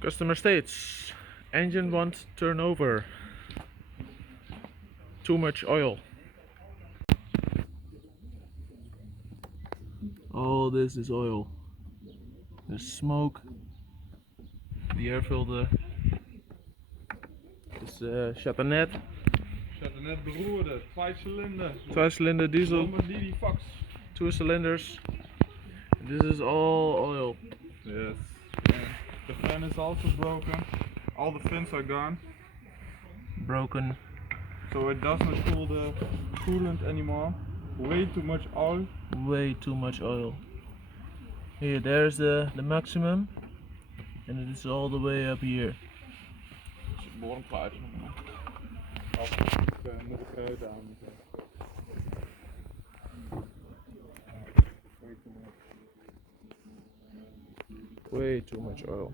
Customer states engine won't turn over. Too much oil. All this is oil. There's smoke. The air filter is Chatanet. Chatanet beroerde, 2-cilinder. 2-cylinder diesel. Lamborghini Fox. 2 cylinders. This is all oil. Yes. And the fan is also broken. All the fins are gone. Broken. So it does not cool the coolant anymore. Way too much oil. Way too much oil. Here, there's the maximum. And it is all the way up here. Bodemplaat. Moet ik eruit halen. Way too much oil.